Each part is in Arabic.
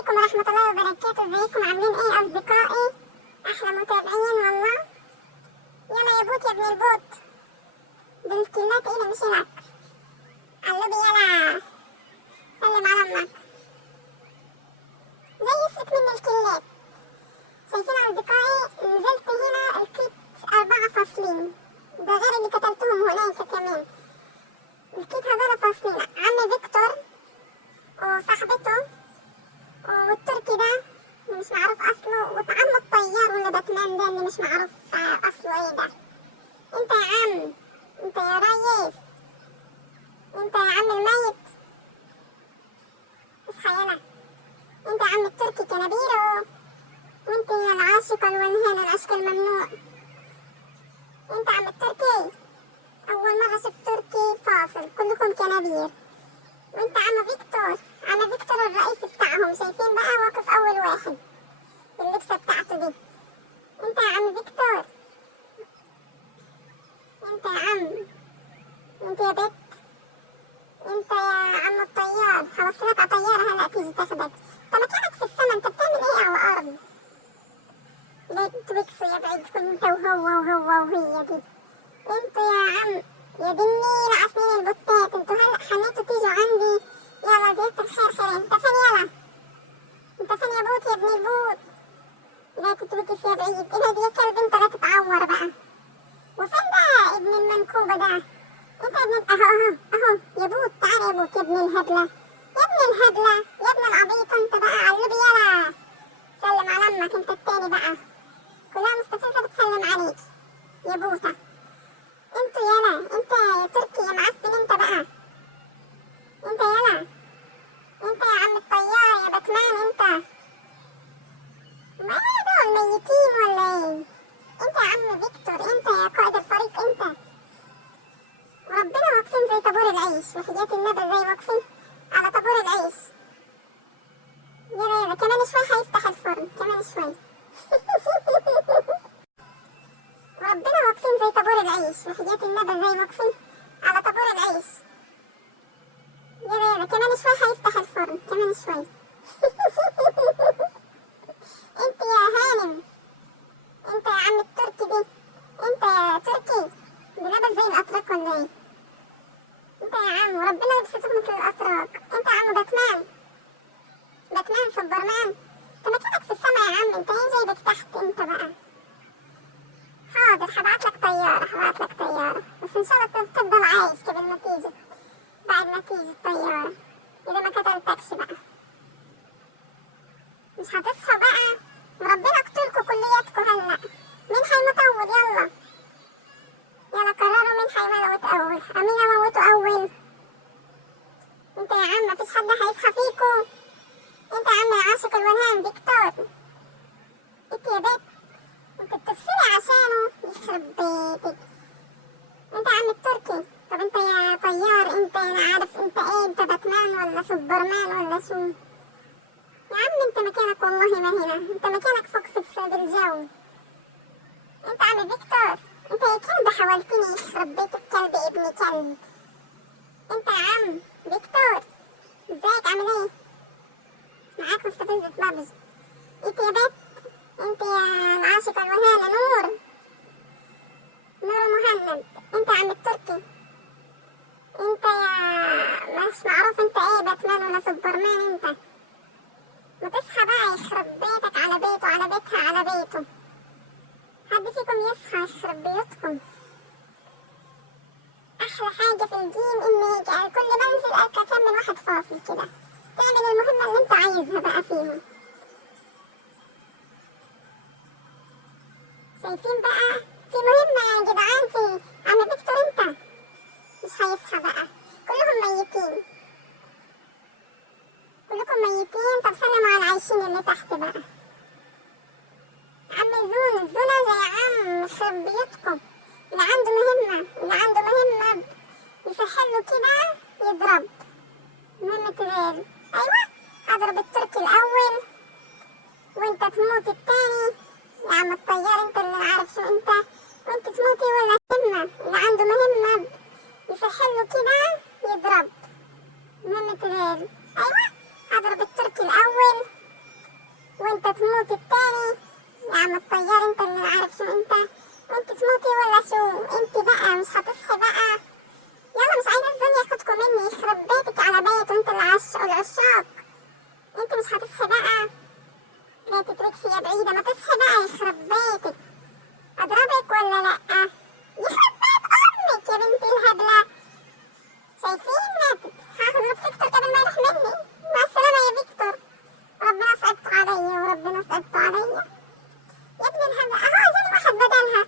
عليكم ورحمة الله وبركاته. ازيكم عاملين ايه اصدقائي؟ احلى متابعين والله. يلا يا بوت يا ابن البوت، دول الكلمات ايه اللي مش هناك. قلبي يلا سلم على امك زي يسلك من الكلات. شايفين اصدقائي؟ نزلت هنا لقيت 4 فصلين، ده غير اللي كتبتهم هناك كمان. لقيت هذول فصلين، عم فيكتور وصاحبته والتركي ده اللي مش معروف اصله، وعم الطيار ولا باتمان ده اللي مش معروف اصله ايه ده. انت يا عم، انت يا ريس، انت يا عم الميت، اصحى يلا. انت يا عم التركي كنبيرو، وانت يا العاشق الونهان العشق الممنوع. انت يا عم التركي، اول مرة شفت تركي فاصل كلكم كنبير. وانت عم فيكتور، عم فيكتور الرئيس بتاعهم، شايفين بقى واقف اول واحد باللبسة بتاعته دي. انت يا عم فيكتور، انت يا عم، انت يا بت، انت يا عم الطيار، هوصلك على طيارة هلا تيجي تاخدك. انت مكانك في السما، انت بتعمل ايه على الارض؟ ليه بتوكسوا يا بعيدكم انت وهو وهي دي. انتوا يا عم يا دي النيل عسنين البطات، انتوا هلا حنيتوا تيجوا عندي. يلا زيت الخير خير. انت فين يلا؟ انت فين يا بوت يا ابن البوت؟ لا تتوكس يا بعيد، ابعد يا كلب انت لا تتعور بقى. وفين ده ابن المنكوبة ده؟ انت يا ابن اهو يا بوت، تعال يا بوت يا ابن الهبلة، يا ابن الهبلة، يا ابن العبيط. انت بقى علبي يلا سلم على امك، انت التاني بقى كلها مستفزة بتسلم عليك يا بوتة. انتوا يلا، انت يا تركي يا معفن انت بقى، انت يلا، انت يا عم الطيار يا باتمان انت. ما دول ميتين ولا ايه؟ انت يا عم فيكتور، انت يا قائد الفريق انت. ربنا واقفين زي طابور العيش، وحياة النبي زي واقفين على طابور العيش. يلا كمان شوي هيفتح الفرن، كمان شوي. ربنا واقفين زي طابور العيش، وحياة النبي زي واقفين على طابور العيش. يلا كمان شوي هيفتح الفرن، كمان شوي. انت يا هانم، انت يا عم التركي دي، انت يا تركي دي لابس زي الاتراك ولا ايه؟ انت يا عم ربنا يبسطك مثل الاتراك. انت يا عم باتمان، باتمان سوبرمان، انت مكانك في السما يا عم، انت ايه جايبك تحت انت بقى؟ حاضر هبعتلك طيارة، هبعتلك طيارة، بس ان شاء الله تفضل عايش قبل ما تيجي، بعد ما تيجي الطيارة، اذا ما قتلتكش بقى. مش هتصحى بقى، وربنا اقتلكوا كلياتكوا هلا. مين هيموت اول؟ يلا يلا قرروا مين هيموت اول. امين اموته اول. انت يا عم مفيش حد هيصحى فيكوا. انت يا عم يا عاشق الونهان فيكتور، انت يا بت، انت بتفصلي عشانه يخرب بيتك. انت يا عم التركي، طب انت يا طيار، انت انا عارف انت ايه، انت باتمان ولا سوبرمان ولا شو؟ يا عم انت مكانك والله ما هنا، انت مكانك فوق في الجو. انت عم فيكتور، انت يا كلب حاولتني يخرب بيت الكلب ابن كلب. انت يا عم فيكتور، ازيك عامل ايه؟ معاك مستفزة بابجي. انت يا بت، انت يا العاشق الوهانة نور، نور مهند. انت يا عم التركي، انت يا مش معروف انت ايه، باتمان ولا سوبرمان انت. ما تصحى بقى يخرب بيتك على بيته، على بيتها، على بيته. حد فيكم يصحى يخرب بيوتكم. احلى حاجة في الجيم ان كل ما انزل اكمل واحد فاصل كده، تعمل المهمة اللي انت عايزها بقى فيهم. شايفين بقى في مهمة يا جدعان، في عم فيكتور انت مش هيصحى بقى، كلهم ميتين، كلكم ميتين. طب سلموا على العايشين اللي تحت بقى. عم زون الزونة يا عم يخرب بيوتكم. اللي عنده مهمة، اللي عنده مهمة يسهله كده يضرب مهمة غير. ايوه اضرب التركي الاول وانت تموت التاني. يا عم الطيار انت اللي عارف شو انت، وانت تموتي ولا تهمة. انت بقى مش هتصحي بقى؟ يلا مش عايزة الزون ياخدكم مني، يخرب بيتك على بيت وانت العشاق. انت مش هتصحي بقى؟ بيتك تريكسي يا بعيدة، ما تصحي بقى يخرب بيتك. اضربك ولا لأ؟ يخرب بيت امك يا بنت الهبلة. شايفين ماتت، هضرب فيكتور قبل ما يروح مني. مع السلامة يا فيكتور، ربنا صعبته عليا وربنا صعبته عليا. يا ابن الهبلة اهو جاني واحد بدلها.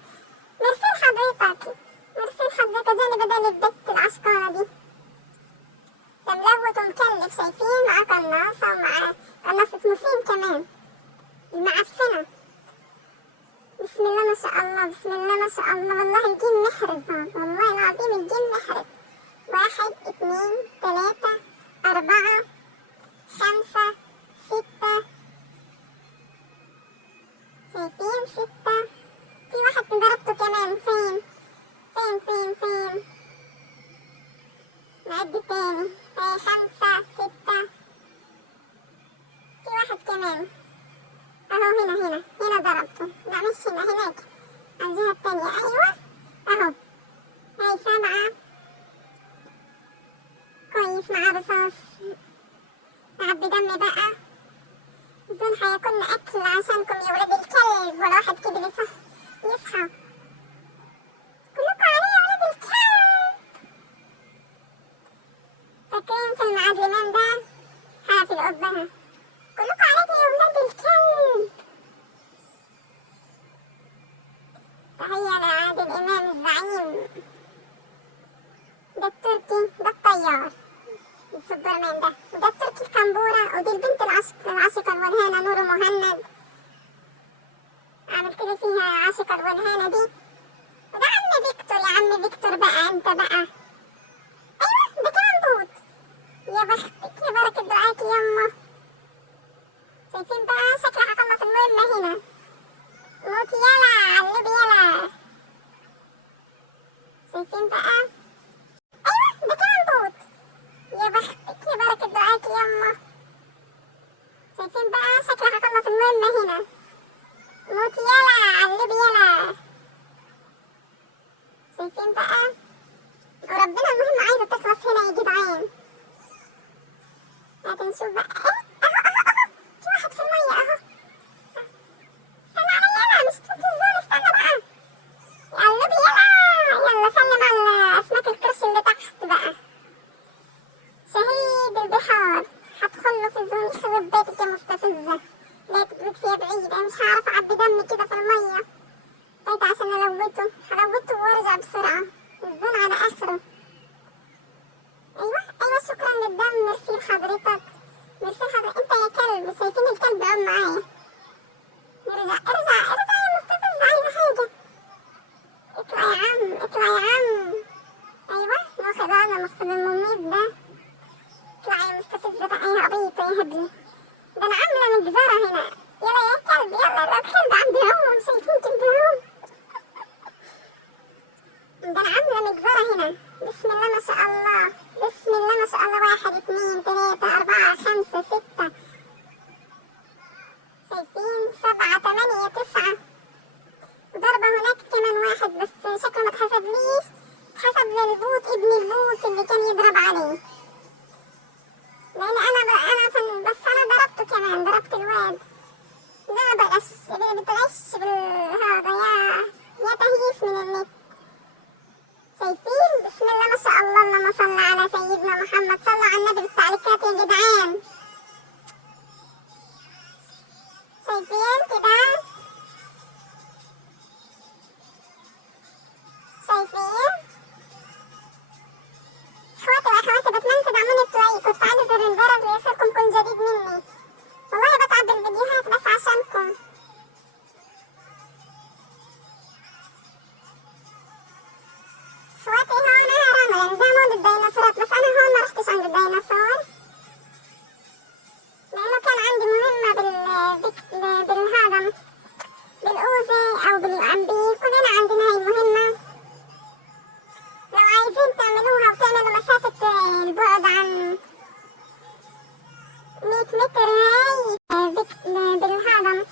ميرسي حضرتك، ميرسي حضرتك، جاني بدل البت العشقانة دي. ده ملوت ومكلف، شايفين؟ معاه قناصة ومعاه قناصة مسين كمان، المعفنة. بسم الله ما شاء الله، بسم الله ما شاء الله، والله الجيم محرز هذا، والله العظيم الجيم محرز. 1 2 3 4 5 6. شايفين؟ 6. في واحد ضربته كمان، فين؟ نعد تاني. 5 6. في واحد كمان اهو، هنا ضربته. لا مش هنا، هناك على الجهة التانية. ايوه اهو. هاي 7. كويس، معاه رصاص. نعبي دم بقى. الزون هياكلنا اكل عشانكم يا ولاد الكلب، ولا واحد كبر يصحى. كلكم عليا يا ولاد الكلب. فاكرين فيلم عادل امام ده؟ حافي القبها. كلكم عليا يا ولاد الكلب. تحية لعادل امام الزعيم. ده التركي، ده الطيار السوبرمان ده، وده التركي الكمبورة، ودي البنت العاشقة الولهانة نور مهند. عملت لي فيها عاشقة الولهانة دي. وده عم فيكتور، يا عم فيكتور بقى انت بقى. ايوه ده كمان بوت. يا بختك، يا بركة دعاكي يما. شايفين بقى؟ شكلي هخلص المهمة هنا. موت يلا علبي يلا. شايفين بقى؟ ايوه ده كمان بوت. يا بختك، يا بركة دعاكي يما. شايفين بقى؟ شكلي هخلص المهمة هنا. موت يلا علبي يلا. شايفين بقى؟ وربنا المهمة عايزة تخلص هنا يا جدعان. هنشوف بقى. اهو في واحد في المية اهو. استنى عليا انا، مش تفوت الزون، استنى بقى. قلبي يلا سلم على اسماك القرش اللي تحت بقى. شهيد البحار هدخله في الزون. يخرب بيتك يا مستفزة. لا تدركسي يا بعيد، انا مش هعرف اعبي دمي كده في المية. بقيت عشان هلوته وارجع بسرعة. الزون على اخره. ايوه شكرا للدم، ميرسي لحضرتك. ميرسي لحضرتك انت يا كلب. شايفين الكلب عم معايا. ارجع يا مستفز، عايزة حاجة. اطلع يا عم. ايوه ماخذ المميت ده. اطلع يا مستفز بقى يا عبيط يا هبلي. ده انا عاملة مجزرة هنا. يلا يا كلب يلا، الكلب عم بيعوم. شايفين كلب بيعوم؟ ده انا عاملة مجزرة هنا. بسم الله ما شاء الله، بسم الله ما شاء الله. 1 2 3 4 5 6. شايفين؟ 7 8 9. ضربة هناك كمان واحد، بس شكله ما اتحسبليش. اتحسب للبوت، ابن البوت اللي كان يضرب عليه. لان بس انا ضربته كمان، ضربت الواد. لا بتغش بالهذا يا تهييس من النت. شايفين؟ بسم الله ما شاء الله، اللهم صل على سيدنا محمد. صلوا على النبي بالتعليقات يا جدعان. شايفين كده؟ شايفين؟ اخواتي واخواتي، بتمنى تدعموني بلايك وتفعلوا زر الجرس ليصلكم كل جديد مني. والله بتعب بالفيديوهات بس عشانكم. اخواتي هون هرم، يعني ده مود الديناصورات، بس انا هون ما رحتش عند الديناصور لانه كان عندي مهمة بالهذا بالأوزي او بالعنبي. كلنا عندنا هاي المهمة. لو عايزين تعملوها وتعملوا مسافة البعد عن 100 متر، هاي بالهذا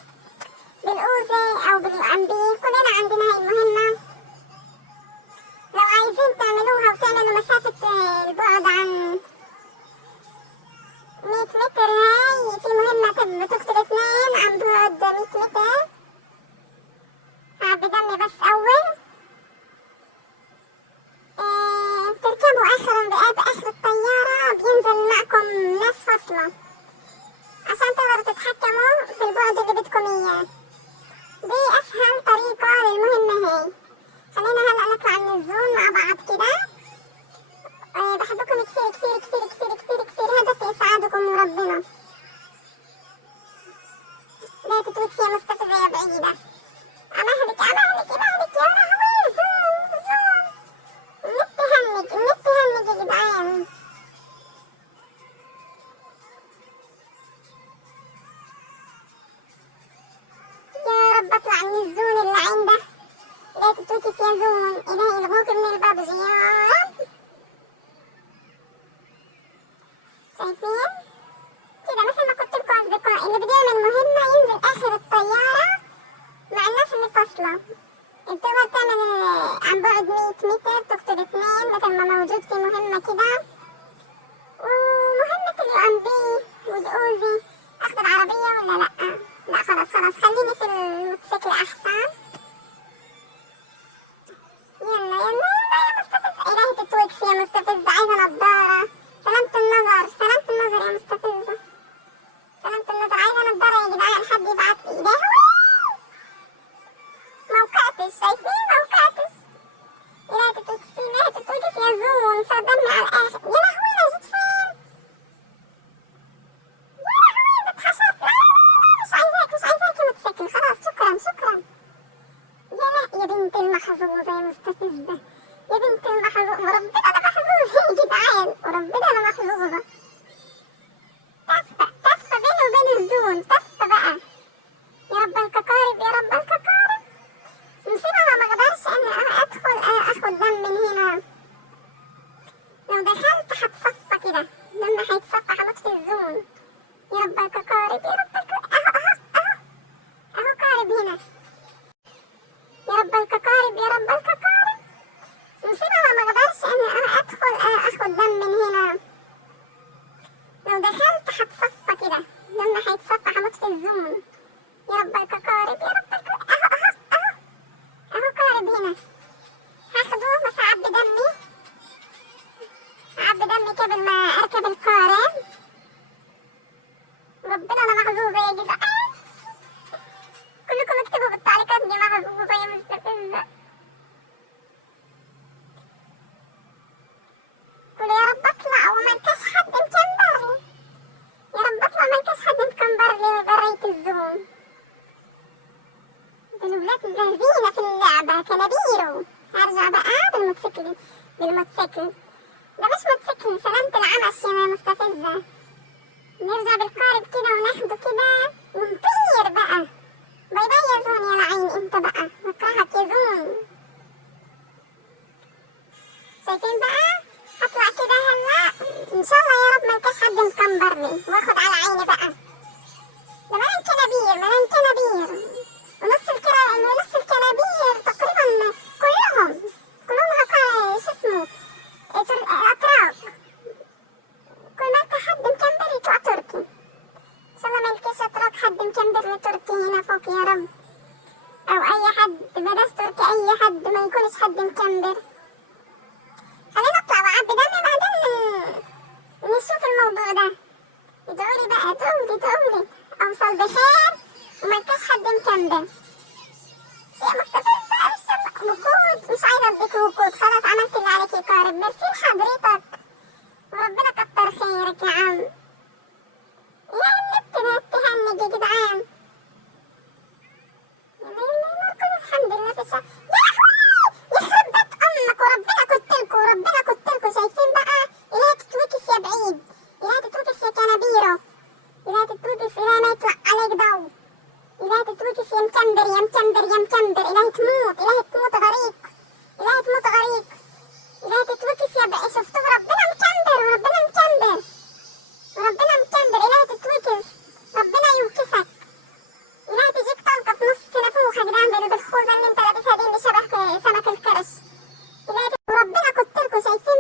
بالأوزي أو بالعنبي. كلنا عندنا هاي المهمة. بتعملوا مسافة البعد عن 100 متر. هاي في مهمة بتقتل 2 عن بعد 100 متر. هعبي دمي بس أول. تركبوا بآخر الطيارة بينزل معكم ناس فاصلة عشان تقدروا تتحكموا في البعد اللي بدكم إياه. دي أسهل طريقة للمهمة هاي. خلينا هلأ نطلع من الزون مع بعض كده. بحبكم كثير كثير كثير كثير كثير كثير. هدفي إسعادكم وربنا. لا تتوتي يا مستفزة يا بعيدة. أمهلك أمهلك أمهلك يا لهوي. زون زون. النت هنج النت هنج يا جدعان. يا رب أطلع من الزون اللي عنده. لا تتوتي يا زون. إلهي يلغوك من البابجي يا رب. شايفين؟ كده مثل ما قلت لكم أصدقائي، اللي بده يعمل مهمة ينزل آخر الطيارة مع الناس اللي فاصلة. الدول تعمل عن بعد 100 متر تقتل 2 مثل ما موجود في مهمة كده. ومهمة الUMP والأوزي. أخذ العربية ولا لأ؟ لا خلاص خليني في الموتوسيكل أحسن. يلا يلا يلا يا مستفزة. إلهي تتوكس يا مستفزة. عايزة نضارة. سلامة النظر سلامة النظر يا مستفزة. سلامة النظر. عايزة نضارة يا جدعان. حد يبعتلي. ده موقعتش. شايفين موقعتش. إلهي تتوكسي إلهي تتوكس يا زون. صدمني على الآخر. يا لهوي أنا جيت فين؟ يا لهوي بتحشرت. لا مش عايزاكي موتوسيكل. خلاص شكرا. يا بنت المحظوظة يا مستفزة. يا بنت المحظوظة. وربنا أنا محظوظة يا جدعان. وربنا أنا محظوظة. تفة بيني وبين الزون. تفة بقى. يا رب الكقارب يا رب الكقارب. مصيبة ما اقدرش أنا أدخل أخد دم من هنا. لو دخلت هتصفى كده. دم هيتصفى هموت في الزون. يا رب الكقارب يا رب الكقارب. أهو قارب هنا. يا رب الكقارب يا رب الكقارب. مصيبة ما اقدرش أنا أدخل أخد دم من هنا. لو دخلت هتصفى كده. دم هيتصفى هموت في الزون. يا رب الكقارب يا رب الكقارب. أهو قارب هنا. هاخده بس أعبي دمي. أعبي دمي قبل ما أركب القارب. ربنا أنا محظوظة يا جدعان. كلكم اكتبوا بالتعليقات دي محظوظة يا مستفزة. قولوا يا رب أطلع وملكش حد مكمبرلي. يا رب أطلع ملكش حد مكمبرلي بريت الزون. دول ولاد مجهزين في اللعبة كنبيرو. هرجع بقى بالموتوسيكل. ده مش موتوسيكل. سلامة العمش يا مستفزة. نرجع بالقارب كده وناخده كده ونطير بقى. باي باي يا زون يا لعين. انت بقى بكرهك يا زون. شايفين بقى. هطلع كده هلا ان شاء الله يا رب ملكش حد مكمبرلي واخد على عيني بقى. ده ملان كنابير. ونص الكنابير تقريبا كلهم شو اسمه اتراك. كل ما يلقى حد مكمبر يطلع تركي. ان شاء الله ما يلقاش اتراك حد مكمبر لتركي هنا فوق يا رب. او اي حد بلاش تركي. اي حد ما يكونش حد مكمبر. خلينا اطلع واعبي دمي بعدين نشوف الموضوع ده. ادعولي بقى. ادعولي اوصل بخير وملقاش حد مكمبر. يا مستفزة. وقود. مش عايزة اديك وقود. خلاص عملت اللي عليك يا قارب. ميرسي لحضرتك. وربنا كتر خيرك يا عم. يا النت هنج يا جدعان. الحمد لله في الشهر. يا لهوي يخرب بيت امك. وربنا كنتلكوا. شايفين بقى. إلهي تتوكس يا بعيد. إلهي تتوكس يا كنابيرو. إلهي تتوكس. إلهي ما يطلع عليك ضو. إلهي تتوكس يا مكمبر. إلهي تموت غريق. إلهي تتوكس يا بعيد. شفتوا ربنا مكمبر. إلهي تتوكس. ربنا يوكسك. إلهي تجيك طلقة في نص نافوخك بالخوذة اللي انت لابسها دي اللي شبه سمك الكرش. إلهي وربنا كنتلكوا. شايفين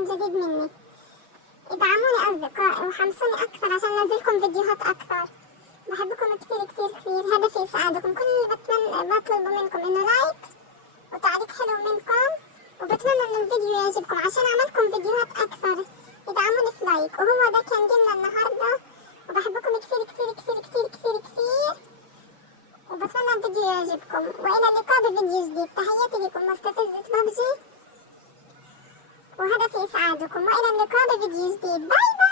لكم جديد مني. ادعموني أصدقائي وحمسوني أكثر عشان أنزلكم فيديوهات أكثر. بحبكم كثير كثير كثير. هدفي إسعادكم. كل اللي بطلب منكم إنه لايك وتعليق حلو منكم، وبتمنى إن الفيديو يعجبكم عشان أعملكم فيديوهات أكثر. ادعموني في لايك. وهو ده كان جيلنا النهاردة، وبحبكم كثير كثير كثير كثير كثير كثير، وبتمنى الفيديو يعجبكم. وإلى اللقاء بفيديو جديد. تحياتي لكم مستفزة ببجي، وهدفي إسعادكم. وإلى اللقاء بفيديو جديد. باي باي.